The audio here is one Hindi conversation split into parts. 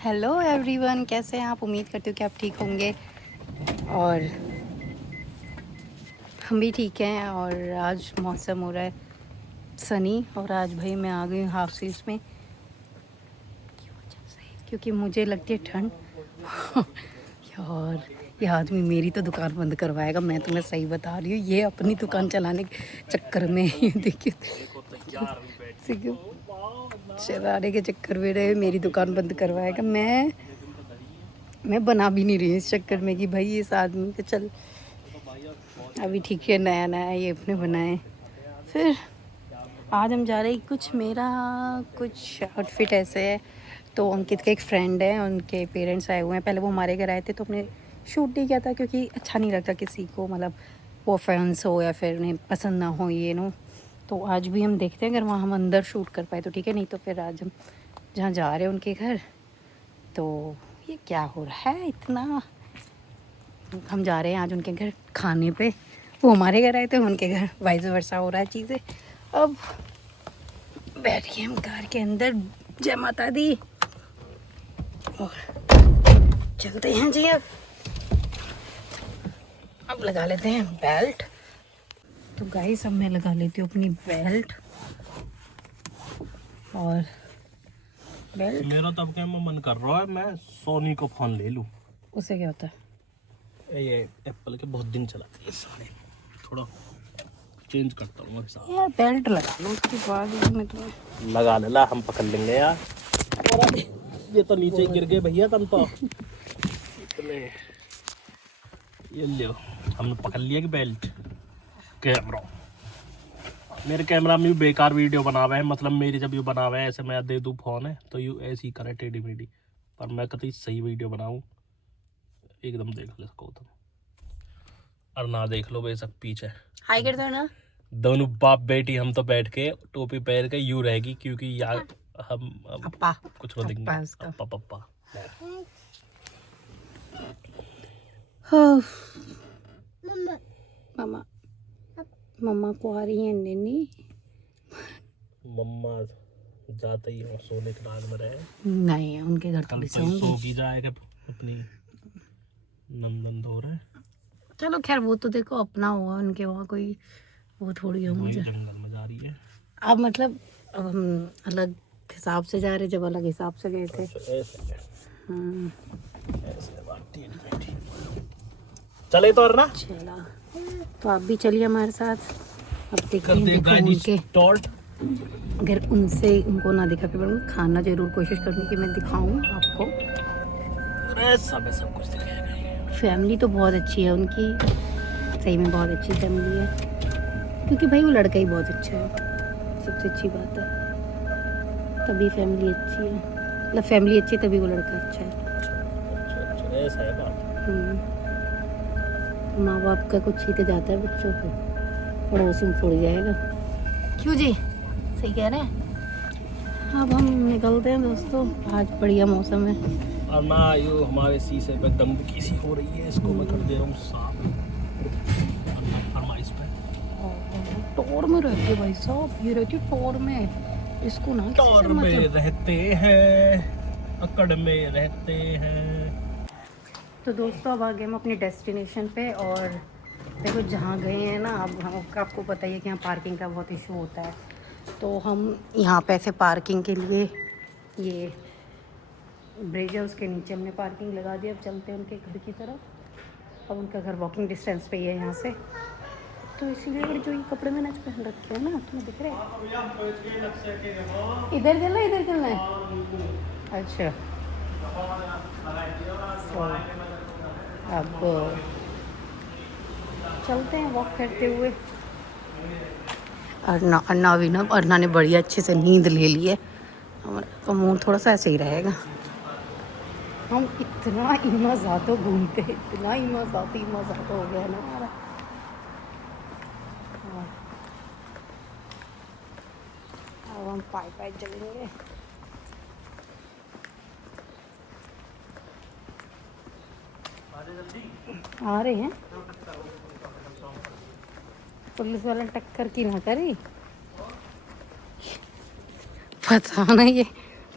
हेलो एवरीवन, कैसे हैं आप? उम्मीद करती हूँ कि आप ठीक होंगे और हम भी ठीक हैं। और आज मौसम हो रहा है सनी और आज भाई मैं आ गई हूँ हाफ स्लीव्स में क्योंकि मुझे लगती है ठंड। यार ये आदमी मेरी तो दुकान बंद करवाएगा, मैं तुम्हें सही बता रही हूँ। ये अपनी दुकान चलाने के चक्कर में ये देखिए चलाने के चक्कर में रहे, मेरी दुकान बंद करवाएगा। मैं बना भी नहीं रही इस चक्कर में कि भाई इस आदमी का चल अभी ठीक है, नया नया ये अपने बनाए। फिर आज हम जा रहे हैं, कुछ आउटफिट ऐसे है। तो अंकित का एक फ्रेंड है, उनके पेरेंट्स आए हुए हैं। पहले वो हमारे घर आए थे तो अपने शूट नहीं किया था क्योंकि अच्छा नहीं लगता किसी को, मतलब वो फैंस हो या फिर उन्हें पसंद ना हो ये नो। तो आज भी हम देखते हैं अगर वहाँ हम अंदर शूट कर पाए तो ठीक है, नहीं तो फिर आज हम जहाँ जा रहे हैं उनके घर। तो ये क्या हो रहा है इतना, हम जा रहे हैं आज उनके घर खाने पे। वो हमारे घर आए थे, उनके घर वाइस वर्सा हो रहा है चीज़ें। अब बैठिए हम कार के अंदर, जय माता दी, और चलते हैं जी। अब लगा लेते हैं बेल्ट। तो गाइस अब मैं लगा लेती हूँ अपनी बेल्ट। और बेल्ट मेरा तब क्या मन कर रहा है मैं सोनी का फोन ले लूं। उससे क्या होता है? ये एप्पल के बहुत दिन चला ये सारे, थोड़ा चेंज करता हूँ अभी साहब। यार बेल्ट लगा लो, उसके बाद में तुम्हें लगा लेला, हम पकड़ लेंगे यार। ये तो नीचे गिर गए भैया तुम तो इतने। ये लो, हमने पकड़ लिया कि बेल्ट। कैमरा, मेरे कैमरा में भी बेकार वीडियो बनावे है, मतलब मेरी जब यू बनावे है ऐसे मैं दे दूँ फोन है तो यू ऐसे ही करे टेढ़ी मेढ़ी, पर मैं कतई सही वीडियो बनाऊँ एकदम देख ले सको तुम। और ना देख लो बेशक पीछे हाई कर दो ना। दोनों बाप बेटी हम तो बैठ के टोपी पहन के यूं रहेगी क्योंकि यार हम अप्पा कुछ रो देंगे। अप्पा उसका। अप्पा पप्पा हाँ। मम्मा मम्मा को आ रही है नैनी। मम्मा जाते ही हो सोने के रात में रहे, नहीं उनके घर कल थोड़ी तो सो सोऊंगी। की जाएगा अपनी नंदन धो रहे। चलो खैर, वो तो देखो अपना हुआ, उनके वहाँ कोई वो थोड़ी हो वही मुझे। जंगल में जा रही है। अब मतलब अब हम अलग हिसाब से जा रहे, जब अलग हिसाब से गए थे। ऐसे हम्म, ऐसे बात टेढ़ी मेढ़ी। चले तो ना, चला तो आप भी चलिए हमारे साथ। अब देखते कर हैं, दे देखो गाड़ी उनके स्टार्ट। अगर उनसे उनको ना दिखा के मैं खाना जरूर कोशिश करूँगी कि मैं दिखाऊं आपको। सब सब कुछ दिखाएगा। फैमिली तो बहुत अच्छी है उनकी, सही में बहुत अच्छी फैमिली है क्योंकि भाई वो लड़का ही बहुत अच्छा है, सबसे अच्छी बात है। तभी फैमिली अच्छी है, मतलब फैमिली अच्छी है तभी वो लड़का अच्छा है। अच्छा ऐसा है बात। माँ बाप का कुछ छीते जाता है बच्चों को, पड़ोसी में छोड़ जाएगा। क्यों जी, सही कह रहे हैं। अब हम निकलते हैं दोस्तों, आज बढ़िया मौसम है। और ना यो हमारे शीशे पे गंदगी सी हो रही है, इसको मैं कर दे रहा हूँ साफ। फरमाइश पे टोर में रहती है भाई साहब, ये रहती है टोर में, इसको ना किसी से टोर में मतलब। रहते हैं, अकड़ में रहते हैं। तो दोस्तों अब आ गए हम अपने डेस्टिनेशन पे। और देखो जहाँ गए हैं ना, अब आपको पता ही है कि यहाँ पार्किंग का बहुत इशू होता है। तो हम यहाँ पे ऐसे पार्किंग के लिए, ये ब्रिज है उसके नीचे हमने पार्किंग लगा दी। अब चलते हैं उनके घर की तरफ। अब उनका घर वॉकिंग डिस्टेंस पे ही है यहाँ से, तो इसीलिए जो ये कपड़े मैंने आज पहन रखे हैं ना, तुम्हें दिख रहे हैं? इधर चलना, इधर चलना है। अच्छा अब चलते हैं वॉक करते हुए। अर्ना ने बढ़िया अच्छे से नींद ले ली है, हमारा मूड थोड़ा सा ऐसे ही रहेगा। हम इतना इमाज़ातो घूमते, इतना इमाज़ातो हो गया ना हमारा। अब हम पाई पाई चलेंगे। आ रहे हैं, पुलिस वाला टक्कर की ना करी, पता ना ये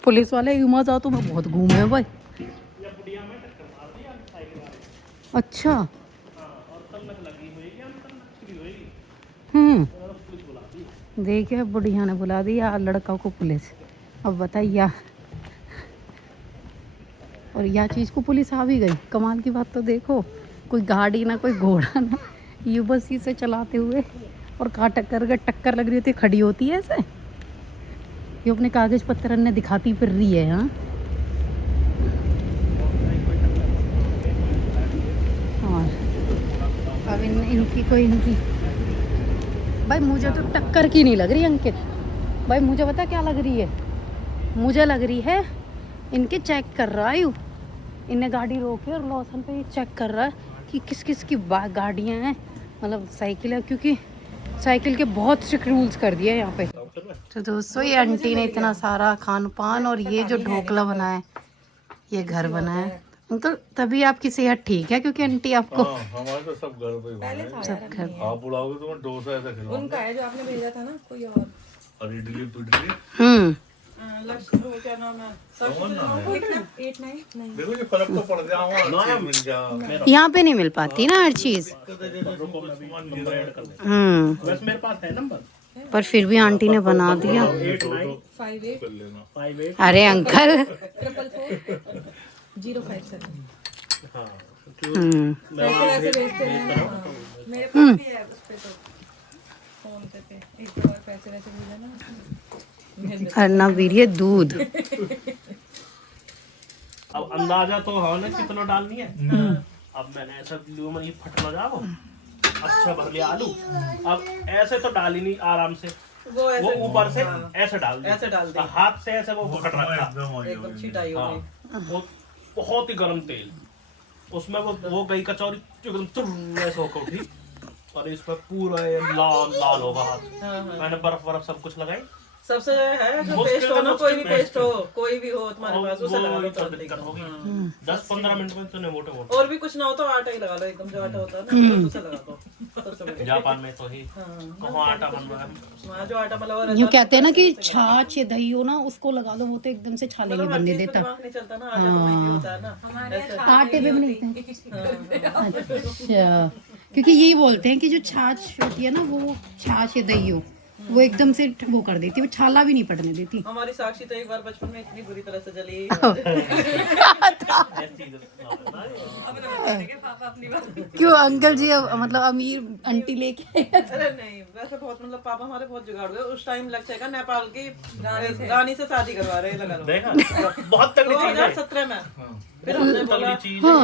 पुलिस वाले युमा जाओ तो मैं बहुत घूमे हैं भाई। अच्छा देखिए बुढ़िया ने बुला दिया लड़का को पुलिस। अब बताइए, और यह चीज़ को पुलिस आ भी गई। कमाल की बात तो देखो, कोई गाड़ी ना कोई घोड़ा ना, ये बस इसे चलाते हुए, और कहाँ टक्कर लग रही होती है खड़ी होती है ऐसे। ये अपने कागज पत्र ने दिखाती फिर रही है। हाँ और अब इनकी भाई मुझे तो टक्कर की नहीं लग रही अंकित भाई। मुझे पता क्या लग रही है, मुझे लग रही है इनके चेक कर रहा है यू। इन्हें गाड़ी रोके और लॉसन पे ये चेक कर रहा है कि किस किस की गाड़ियाँ हैं, मतलब साइकिल है, क्योंकि साइकिल के बहुत स्ट्रिक्ट रूल्स कर दिए यहाँ पे। तो दोस्तों ये आंटी ने इतना सारा खान पान और ये जो ढोकला बनाया है, ये घर बना है अंकल। तभी आपकी सेहत ठीक है, क्योंकि आंटी आपको हमारे तो सब घर पे पहले था सब घर आप बुलाओगे तो मैं डोसा ऐसा खिलाऊंगा। उनका है जो आपने भेजा था ना, कोई और और इडली पिडली लक्ष्य वो क्या नाम है, लिखना 8 9 नहीं देखो ये फर्क तो पड़ गया हमारा मिल जा। यहाँ पे नहीं मिल पाती ना हर चीज। बस मेरे पास है नंबर, पर फिर भी आंटी ने बना दिया। 58 कर लेना 58 अरे अंकल 444 057 हाँ पैसे वैसे भेजते रहना। हाँ, मेरे पास भी है उस पे तो फोन पे एक बार पैसे वैसे भेजा ना। अरना वीर्य दूध। अब अंदाजा तो हाँ ना कितना डालनी है। अब मैंने ऐसा लियो, मैं ये फट ना जाओ। अच्छा भर लिया आलू। अब ऐसे तो डाल ही नहीं, आराम से वो वो ऊपर से ऐसे डाल ऐसे डाल दे, हाथ से ऐसे वो पकड़ रखा। एकदम छिटाई हाँ, होगी। वो बहुत ही गर्म तेल, उसमें वो गई कचौरी एकदम चुर ऐसे होकर उठी, और इस पर पूरा ये लाल लाल होगा हाथ। मैंने बर्फ सब कुछ लगाई। सबसे है जो मुश्किल पेस्ट हो ना, तो कोई भी मुश्किल पेस्ट हो, कोई भी हो तुम्हारे पास, उसे लगा लो तो तुरंत दिक्कत एकदम। होगी। हाँ। 10-15 मिनट में तो मोटे मोटे। और भी कुछ ना हो तो आटा ही लगा लो, एकदम जो आटा होता है ना तो उसे लगा दो सबसे बढ़िया। जापान में तो ही हाँ, कहाँ आटा बन रहा है। वहाँ जो आटा मतलब और यूँ कहते हैं ना कि छाछ या दही हो ना, उसको लगा दो वो तो एकदम से छाले नहीं बनने देता। दिमाग नहीं चलता ना, आटा तो वही भी होता है ना ऐसे। आटे पे बनते हैं। अच्छा, क्योंकि यही बोलते हैं कि जो छाछ होती है ना, वो छाछ या दही हो, वो एकदम से वो कर देती है, वो छाला भी नहीं पड़ने देती। हमारी साक्षी तो एक बार बचपन में इतनी बुरी तरह से जली। पापा अपनी बात। क्यों अंकल जी मतलब अमीर आंटी लेके आए? अरे नहीं, वैसे बहुत मतलब पापा हमारे बहुत जुगाड़ हुए उस टाइम। लग जाएगा नेपाल की रानी से शादी करवा रहे लगा लो, देखा बहुत तगड़ी चीज है। 2017 में। फिर हमने बोला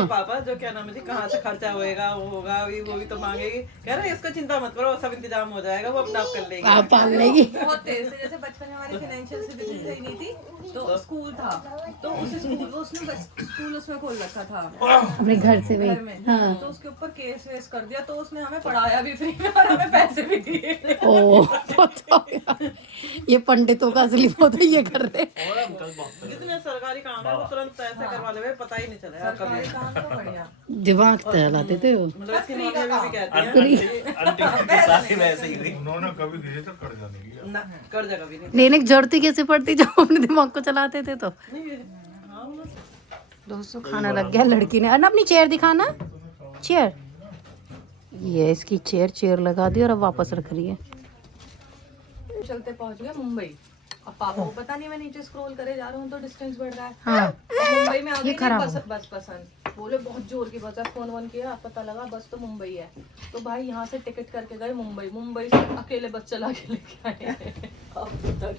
पापा जो क्या नाम है जी, कहाँ से खर्चा होएगा, वो होगा अभी, वो भी तो मांगेगी। कह रहे इसका चिंता मत करो, सब इंतजाम हो जाएगा, वो अपना आप कर लेगी। आप पाल लेगी। बहुत तेज से, जैसे बचपन में हमारी फाइनेंशियल सिचुएशन सही नहीं थी, तो स्कूल था, तो उसे स्कूल उसने स्कूल उसमें खोल रखा था अपने घर से भी। घर में। हाँ। तो उसके ऊपर केस वेस कर दिया, तो उसने हमें पढ़ाया भी फ्री में और हमें पैसे भी दिए। ओ बताओ, ये पंडितों का असली पौधा ये कर रहे। जितने सरकारी काम है वो तुरंत पैसे करवा ले, पता ही नहीं चलेगा कभी। काम तो बढ़िया, दिमाग चलाते थे वो। मतलब इसकी मम्मी भी कहती है आंटी साथी वैसे ही थी। उन्होंने कभी किसी से कर्जा नहीं लिया। ना कर्जा कभी नहीं। लेने की जरूरत ही कैसे पड़ती जब अपने दिमाग को चलाते थे तो। दोस्तों खाना लग गया लड़की ने। अरे अपनी चेयर दिखाना, चेयर ये इसकी चेयर लगा दी और अब वापस रख रही है। चलते पहुंच गए मुंबई। अब पापा को पता नहीं, मैं नीचे स्क्रॉल करे जा रहा हूँ तो डिस्टेंस बढ़ रहा है। हाँ अब मुंबई में आ गई खराब बस पसंद, बोले बहुत जोर की बस है। फोन वन किया, पता लगा बस तो मुंबई है। तो भाई यहाँ से टिकट करके गए मुंबई से अकेले बस चला के लेके आए। अब तक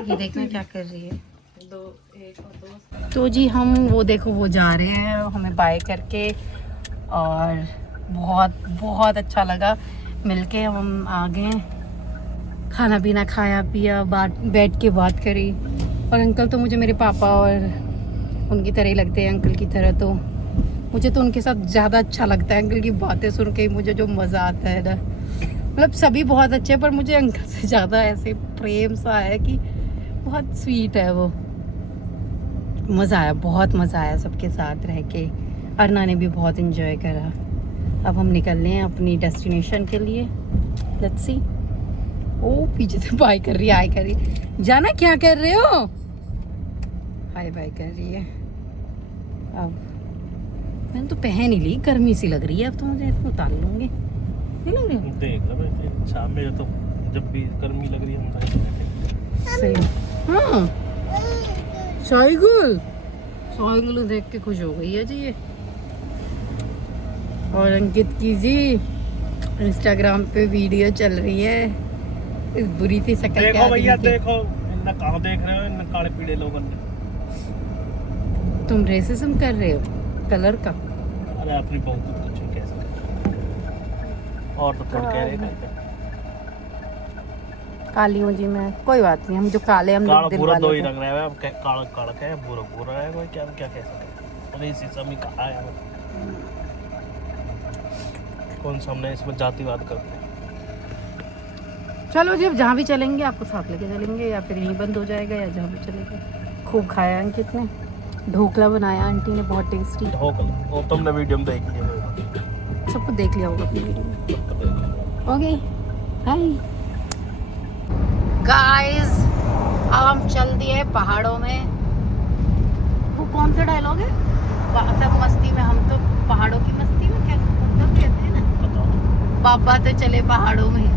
ये देखना क्या कर रही है। 2 1 और 2 तो जी हम वो देखो वो जा रहे हैं हमें बाय करके, और बहुत बहुत अच्छा लगा मिलके। हम आ गए, खाना पीना खाया पिया, बैठ के बात करी। और अंकल तो मुझे मेरे पापा और उनकी तरह ही लगते हैं, अंकल की तरह। तो मुझे तो उनके साथ ज़्यादा अच्छा लगता है। अंकल की बातें सुन के मुझे जो मज़ा आता है ना, मतलब सभी बहुत अच्छे हैं पर मुझे अंकल से ज़्यादा ऐसे प्रेम सा है कि बहुत स्वीट है वो। मज़ा आया, बहुत मज़ा आया सबके साथ रह के। अरना ने भी बहुत इन्जॉय करा। अब हम निकल रहे हैं अपनी डेस्टिनेशन के लिए। Let's see. ओ पीछे से बाय कर रही है, आय कर रही। जाना क्या कर रहे हो? हाय बाय कर रही है। अब मैंने तो पहन ही ली, गर्मी सी लग रही है। अब तो मुझे इसको उतार लूंगी, नहीं लग रही? देख लो वैसे शाम में तो जब भी गर्मी लग रही है हम सही। हाँ साइकिल, साइकिल देख के खुश हो गई है जी ये। और अंकित की जी इंस्टाग्राम पे वीडियो चल रही है इस बुरी सी शक्ल के देखो भैया आदमी की। देखो, इन्ना कहाँ देख रहे हो इन काले पीले लोगों ने। तुम रेसिज्म कर रहे हो कलर का? अरे अपनी बहू को कुछ नहीं कह सकते, और तो कौन कह रहे हैं। काली हूँ जी मैं, कोई बात नहीं, हम जो काले हम काला लोग दिल पूरा दो वाले ही थे। रंग रहा है। अब काला काला क्या है, बुरा बुरा है, कोई क्या क्या कह सकते। अरे इसी समय कहा है कौन सामने इसमें जातिवाद करते हैं। चलो जी, अब जहाँ भी चलेंगे आपको साथ लेके चलेंगे, या फिर यहीं बंद हो जाएगा, या जहाँ भी चलेंगे। खूब खाया अंकित ने, ढोकला बनाया आंटी ने बहुत टेस्टी। वो तुमने वीडियो में देख लिया, सबको देख लिया होगा अपनी वीडियो में। ओके हाय गाइस, अब हम चल दिए पहाड़ों में। वो कौन सा डायलॉग है? सब मस्ती में, हम तो पहाड़ों की मस्ती में, क्या मतलब कहते हैं ना, बाबा तो चले पहाड़ों में।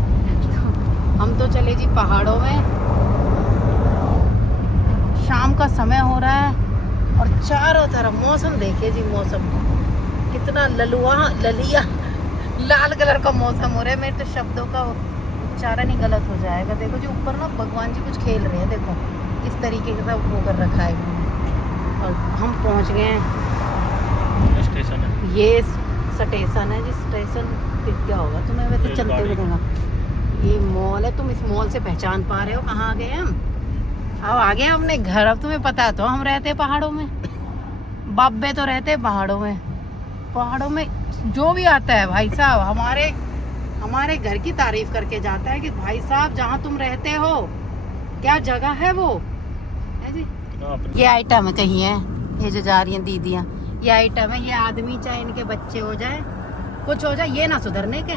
हम तो चले जी पहाड़ों में। शाम का समय हो रहा है और चारों तरफ मौसम देखिए जी, मौसम कितना ललिया लाल कलर का मौसम हो रहा है। मेरे तो शब्दों का उच्चारण ही गलत हो जाएगा। देखो जी ऊपर ना भगवान जी कुछ खेल रहे हैं, देखो किस तरीके का वो कर रखा है इन्होंने। और हम पहुंच गए हैं, स्टेशन है ये स्टेशन है जी। स्टेशन दिख गया होगा तुम्हें वैसे चलते हुए देगा। ये मॉल है, तुम इस मॉल से पहचान पा रहे हो कहाँ आ गए हम? अब आ गए अपने घर। अब तुम्हें पता तो हम रहते हैं पहाड़ों में, बाबे तो रहते हैं पहाड़ों में। पहाड़ों में जो भी आता है भाई साहब हमारे घर की तारीफ करके जाता है कि भाई साहब जहाँ तुम रहते हो क्या जगह है वो है जी। ये आइटम है कहीं है, ये जो जा रही हैं दीदियाँ, ये आइटम है। ये आदमी चाहे इनके बच्चे हो जाए कुछ हो जाए, ये ना सुधरने के।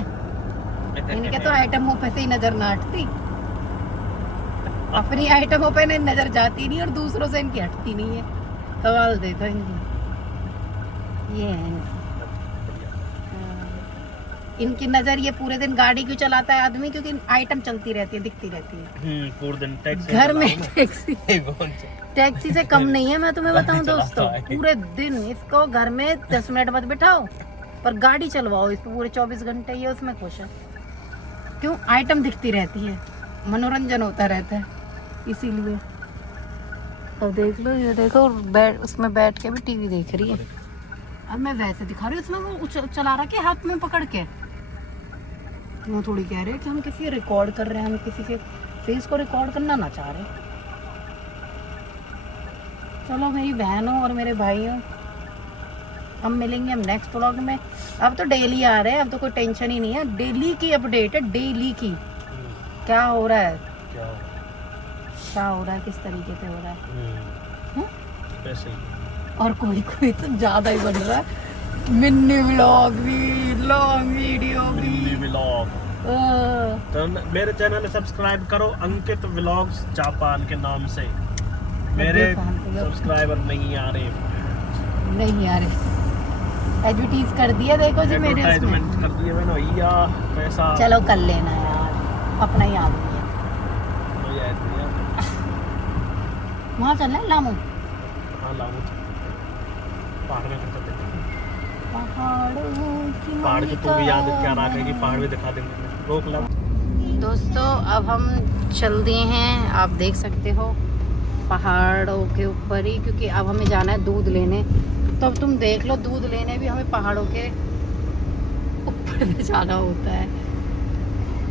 इनके तो आइटमों पे से ही नजर ना हटती, अपनी आइटमों पे नजर जाती नहीं और दूसरों से इनकी हटती नहीं है। सवाल देखो इनकी, ये है इनकी नजर। ये पूरे दिन गाड़ी क्यों चलाता है आदमी? क्योंकि आइटम चलती रहती है, दिखती रहती है। पूरे दिन टैक्सी घर में टैक्सी से कम नहीं है, मैं तुम्हें बताऊं दोस्तों। पूरे दिन इसको घर में 10 मिनट मत बिठाओ, पर गाड़ी चलवाओ इस पे पूरे 24 घंटे, ये उसमें खुश है। क्यों? आइटम दिखती रहती है, मनोरंजन होता रहता है, इसीलिए। अब देख लो, ये देखो उसमें बैठ के भी टीवी देख रही है। अब मैं वैसे दिखा रही हूँ, उसमें वो चला रहा के हाथ में पकड़ के। वो थोड़ी कह रहे हैं कि हम किसी रिकॉर्ड कर रहे हैं, हम किसी के फेस को रिकॉर्ड करना ना चाह रहे। चलो मेरी बहनों और मेरे भाइयों, हम मिलेंगे हम नेक्स्ट व्लॉग में। अब तो डेली आ रहे हैं, अब तो कोई टेंशन ही नहीं है। डेली की अपडेट है, डेली की। क्या हो रहा है, क्या हो रहा है, किस तरीके से हो रहा है। वैसे ही। और कोई तो ज्यादा ही बन रहा है। मिनी व्लॉग भी, लॉन्ग वीडियो भी, व्लॉग। तो मेरे चैनल सब्सक्राइब करो, अंकित व्लॉग्स जापान के नाम से। मेरे सब्सक्राइबर नहीं आ रहे एडवर्टीज कर दिया, देखो जी मेरे एडवर्टाइजमेंट कर दिया मैंने भैया, पैसा। चलो कर लेना यार, अपना ही आदमी है। वहाँ चलना है लामू, हाँ लामू पहाड़ में करते थे। पहाड़ की तू भी याद क्या रखा कि पहाड़ भी दिखा देंगे, रोक ला। दोस्तों अब हम चल दिए हैं, आप देख सकते हो पहाड़ों के ऊपर ही, क्योंकि अब हमें जाना है दूध लेने। तो अब तुम देख लो, दूध लेने भी हमें पहाड़ों के ऊपर से जाना होता है।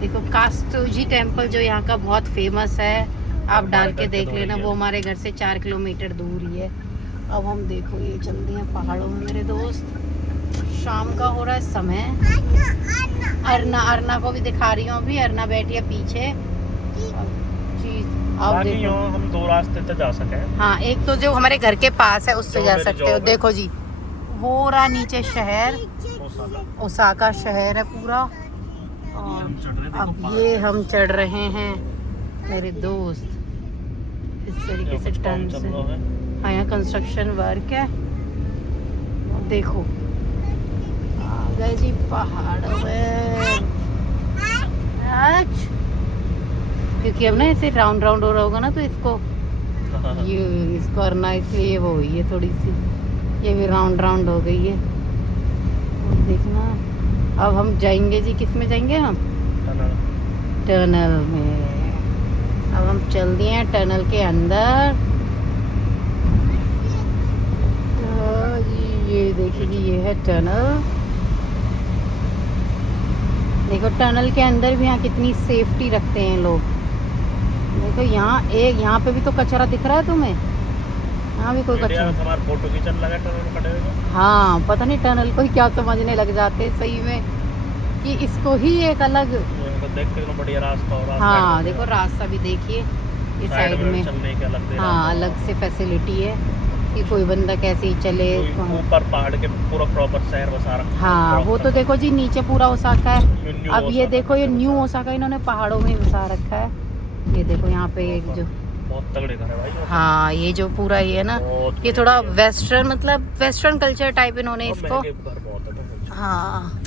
देखो कास्तूजी टेम्पल जो यहाँ का बहुत फेमस है, आप डाल के देख लेना, वो हमारे घर से 4 किलोमीटर दूर ही है। अब हम देखो ये चल दिए हैं पहाड़ों में मेरे दोस्त। शाम का हो रहा है समय। अरना को भी दिखा रही हूँ अभी, अरना बैठी है पीछे। अब देखो हम 2 रास्ते तक जा सके। हाँ, एक तो जो हमारे घर के पास है उससे जा सकते हो। देखो जी वो रहा नीचे शहर, ओसाका शहर है पूरा। और अब ये हम चढ़ रहे हैं मेरे दोस्त इस तरीके से टर्न से। हाँ यहाँ कंस्ट्रक्शन वर्क है। और देखो आ गए जी पहाड़ों में। आज क्योंकि अब ना ऐसे राउंड राउंड हो रहा होगा ना, तो इसको ये इसको करना, इसलिए ये वो हुई है थोड़ी सी, ये भी राउंड राउंड हो गई है। और देखना अब हम जाएंगे जी, किस में जाएंगे हम? टनल में। अब हम चल दिए हैं टनल के अंदर। तो ये देखिए जी, ये है टनल। देखो टनल के अंदर भी यहाँ कितनी सेफ्टी रखते हैं लोग। देखो यहाँ पे भी तो कचरा दिख रहा है तुम्हें, यहाँ भी कोई कचरा। हमारा फोटो खींचने लगा टनल खड़े हुए। हाँ पता नहीं टनल को ही क्या समझने लग जाते सही में, कि इसको ही एक अलग देख के बढ़िया रास्ता हो रहा। हाँ देखो रास्ता भी देखिए, ये साइड में चलने के अलग दे रहा हाँ अलग से फैसिलिटी है कि कोई बंदा कैसे ही चले। ऊपर पहाड़ के पूरा प्रॉपर शहर बसा रखा। हाँ वो तो देखो जी नीचे पूरा ओसाका है। अब ये देखो ये न्यू ओसाका इन्होंने पहाड़ों में बसा रखा है। ये देखो यहाँ पे एक जो बहुत तगड़े घर है भाई। हाँ ये जो पूरा ये है ना, ये थोड़ा वेस्टर्न, मतलब वेस्टर्न कल्चर टाइप इन्होंने इसको। हाँ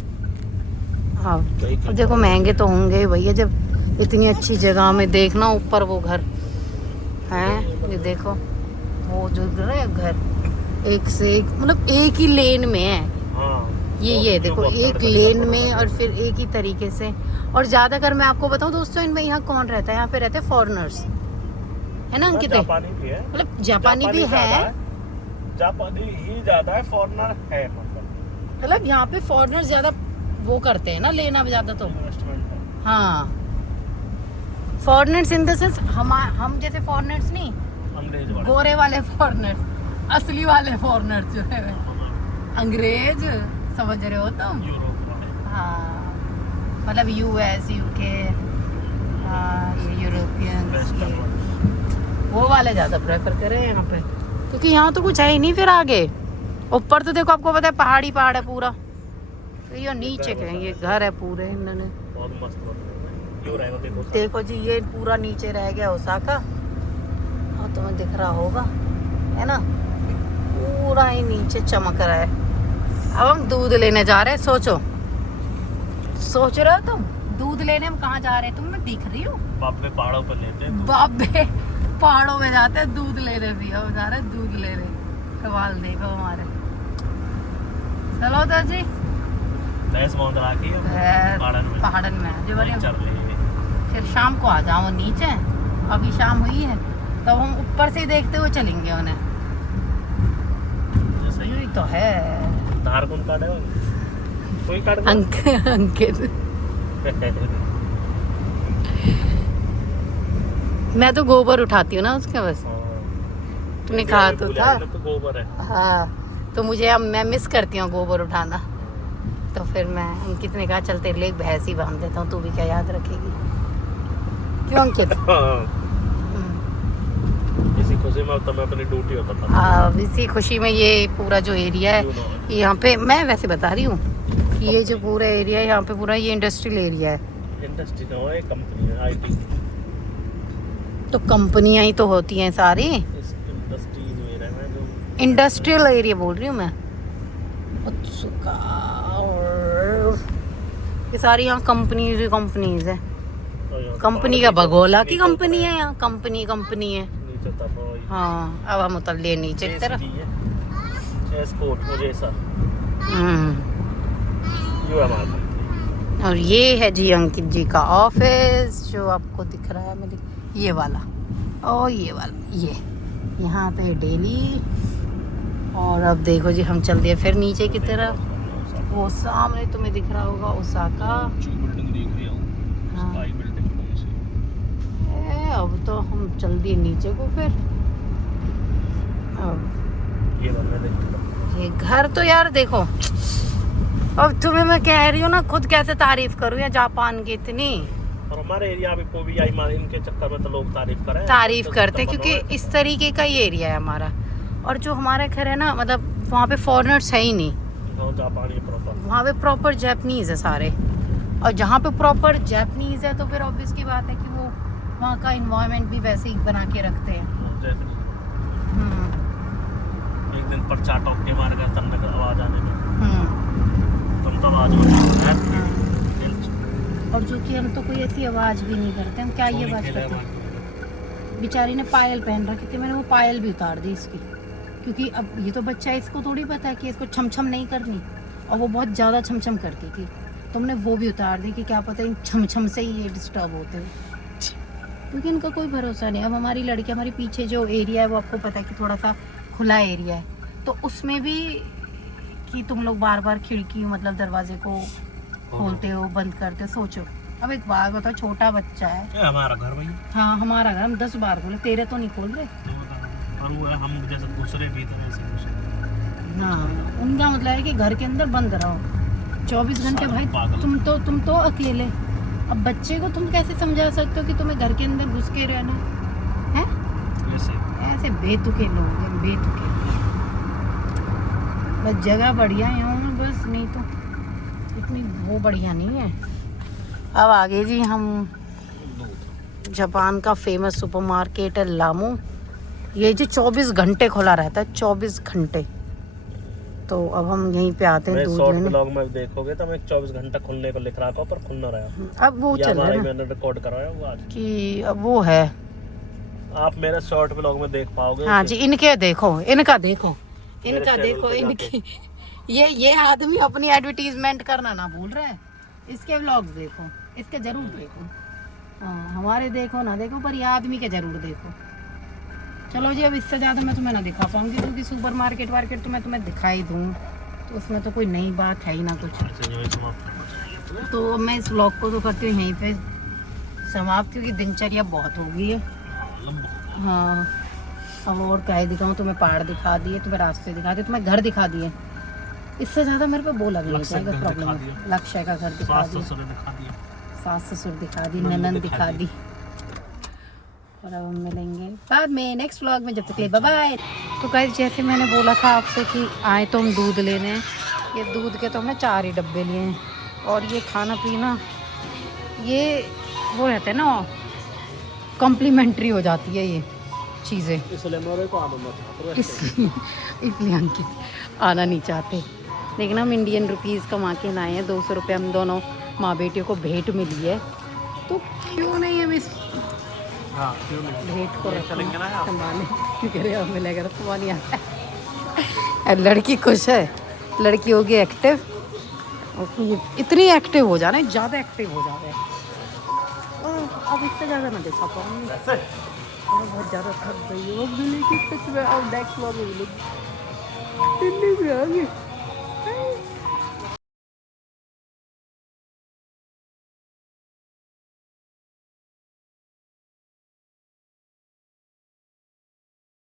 अब देखो महंगे तो होंगे भैया, जब इतनी अच्छी जगह में देखना ऊपर वो घर है। ये देखो वो जो घर एक से एक, मतलब एक ही लेन में है। ये देखो एक लेन में और फिर एक ही तरीके से। और ज्यादातर मैं आपको बताऊं दोस्तों, इनमें यहाँ कौन रहता है? यहाँ पे रहते हैं फॉरेनर्स, है ना अंकित? जापानी भी है, मतलब जापानी भी है, जापानी ही ज्यादा है, फॉरेनर है। मतलब यहाँ पे फॉरेनर ज्यादा वो करते हैं ना, लेना ज्यादा। तो हाँ फॉरेनर्स इन द सेंस हम जैसे फॉरेनर्स नहीं, गोरे वाले फॉरेनर्स, असली वाले फॉरेनर्स जो है अंग्रेज, समझ रहे हो तुम? हाँ मतलब यूएस यूके, यूरोपियन, वो वाले ज़्यादा प्रेफर करें यहाँ पे, क्योंकि यहाँ तो कुछ है ही नहीं। फिर आगे ऊपर तो देखो आपको पता है पहाड़ी पहाड़ है पूरा, तो ये नीचे के ये घर है पूरे इन्होंने। बहुत मस्त देखो जी ये पूरा नीचे रह गया ओसाका, और तुम्हें दिख रहा होगा है ना, पूरा ही नीचे चमक रहा है। अब हम दूध लेने जा रहे हैं। सोच रहे हो तुम दूध लेने हम कहाँ जा रहे हैं? तुम मैं दिख रही हूँ? बाबे पहाड़ों पर लेते हैं, बाबे पहाड़ों में जाते हैं दूध लेने भी। हम जा रहे हैं दूध लेने। कमाल देखो हमारे। चलो तो जी पहाड़न में जो फिर शाम को आ जाओ नीचे। अभी शाम हुई है तो हम ऊपर से देखते हुए चलेंगे उन्हें। यही तो है। धार कौन काटे? कोई काट अंकित मैं तो गोबर उठाती हूँ ना उसके, बस तूने कहा तो था। गोबर है। हाँ तो मुझे अब मैं मिस करती हूँ गोबर उठाना, तो फिर मैं अंकित ने कहा चल तेरे लिए एक भैंस ही बांध देता हूँ, तू भी क्या याद रखेगी, क्यों अंकित? इसी खुशी में तो मैं अपनी ड्यूटी होता था। अब इसी खुशी में ये पूरा जो एरिया है यहाँ पे, मैं वैसे बता रही हूँ कि ये जो पूरा एरिया है यहाँ पे पूरा ये इंडस्ट्रियल एरिया है। इंडस्ट्री का है, कंपनी है आईटी। तो कंपनियां ही तो होती हैं सारी। इंडस्ट्रियल एरिया बोल रही हूँ मैं। ये सारी यहाँ कंपनीज है। कंपनी का भगोला की कंपनी है यहाँ, कंपनी है। हाँ अब हम उतर लिए नीचे की तरफ। और ये है जी अंकित जी का ऑफिस जो आपको दिख रहा है मेरे, ये वाला और ये वाला, ये यहाँ पे डेली। और अब देखो जी हम चल दिए फिर नीचे की तरफ। वो सामने तुम्हें दिख रहा होगा ओसाका। हाँ अब तो हम चल दिए नीचे को। फिर अब ये घर तो यार देखो, अब तुम्हें मैं कह रही हूँ ना, खुद कैसे तारीफ करूँ या जापान की इतनी। और हमारे एरिया में कोई भी आई इनके चक्कर में तो लोग तारीफ करते हैं क्योंकि इस तरीके का ये एरिया है हमारा। और जो हमारा घर है ना, मतलब वहाँ पे फॉरेनर्स है ही नहीं, वहाँ पे प्रॉपर जापानीज है सारे। और जहाँ पे प्रॉपर जापानीज है तो फिर ऑब्वियस की बात है कि वो वहाँ का इन्वायरमेंट भी वैसे ही बना के रखते हैं। दिन पर चाटों के मार कर तब तक आवाज आने में तुम तो आवाज होती और जो कि हम तो कोई ऐसी आवाज भी नहीं करते, हम क्या ये बात करते हैं। बेचारी ने पायल पहन रखी थी, मैंने वो पायल भी उतार दी इसकी, क्योंकि अब ये तो बच्चा है, इसको थोड़ी पता है कि इसको छम छम नहीं करनी, और वो बहुत ज़्यादा छम छम करती थी, तो हमने वो भी उतार दी कि क्या पता इन छम छम से ही ये डिस्टर्ब होते हैं, क्योंकि इनका कोई भरोसा नहीं। अब हमारी लड़की, हमारे पीछे जो एरिया है वो आपको पता है कि थोड़ा सा खुला एरिया है, तो उसमें भी कि तुम लोग बार बार खिड़की मतलब दरवाजे को खोलते हो बंद करते हो, सोचो। अब एक बात बताओ, छोटा बच्चा है, हमारा घर भाई। हाँ हमारा घर, हम 10 बार खोले, तेरे तो नहीं खोल रहे। और वो है हम जैसे दूसरे भी तरह से हाँ, उनका मतलब है कि घर के अंदर बंद रहो 24 घंटे। भाई तुम तो अकेले, अब बच्चे को तुम कैसे समझा सकते हो कि तुम्हें घर के अंदर घुस के रहना है? ऐसे बेतुके लोग हैं, बेतुके। बस जगह बढ़िया है यहाँ में, बस नहीं तो इतनी वो बढ़िया नहीं है। अब आगे जी हम जापान का फेमस सुपरमार्केट है लामू, ये जी 24 घंटे खुला रहता है, 24 घंटे। तो अब हम यहीं पे आते हैं दूध लेने। ब्लॉग में देखोगे तो मैं 24 घंटा खुलने को लिख रहा था पर खुल ना रहा। अब वो चल रहा है, मैंने रिकॉर्ड करवाया वो आज कि अब वो है। आप मेरे शॉर्ट ब्लॉग में देख पाओगे। हाँ जी, इनका देखो इनका चैनल पे इनकी ये आदमी अपनी एडवर्टीजमेंट करना ना भूल रहा है। इसके व्लॉग्स देखो, इसके जरूर देखो। हाँ, हमारे देखो ना देखो, पर ये आदमी के जरूर देखो। चलो जी, अब इससे ज़्यादा मैं तुम्हें ना दिखा पाऊंगी, क्योंकि सुपर मार्केट वार्केट तो मैं तुम्हें दिखाई दूँ तो उसमें तो कोई नई बात है ही ना कुछ। तो मैं इस व्लॉग को तो करती हूँ यहीं पे समाप्त, क्योंकि दिनचर्या बहुत हो गई है। हाँ, अब और क्या दिखाऊँ तुम्हें? पहाड़ दिखा दिए, तुम्हें रास्ते दिखा दिए, तुम्हें घर दिखा दिए, इससे ज़्यादा मेरे पे वो लग नहीं जाएगा प्रॉब्लम है। लक्ष्य का घर दिखा दिया, सास ससुर दिखा दी, ननद दिखा दी। और अब हम मिलेंगे बाद में नेक्स्ट व्लॉग में, जब तक के लिए बाय बाय। तो गाइस, जैसे मैंने बोला था आपसे कि आए तो हम दूध लेने, ये दूध के तो हमने 4 ही डब्बे लिए हैं। और ये खाना पीना ये वो रहता है ना, कॉम्प्लीमेंट्री हो जाती है ये चीज़ें, इसलिए अंकित आना नहीं चाहते। लेकिन हम इंडियन रुपीज़ कमा के लाए हैं, 200 रुपये हम दोनों माँ बेटियों को भेंट मिली है, तो क्यों नहीं हम इस भेंट को संभालें, क्योंकि हमें मिलेगा तो संभाल नहीं आता है। लड़की खुश है, लड़की होगी एक्टिव, और इतनी एक्टिव हो जाना है, ज़्यादा एक्टिव हो जा रहे हैं। अब इससे ज़्यादा ना देखा पाऊँगी, बहुत ज़्यादा थक गई हो। अब नेक्स्ट व्लॉग में मिलेगी।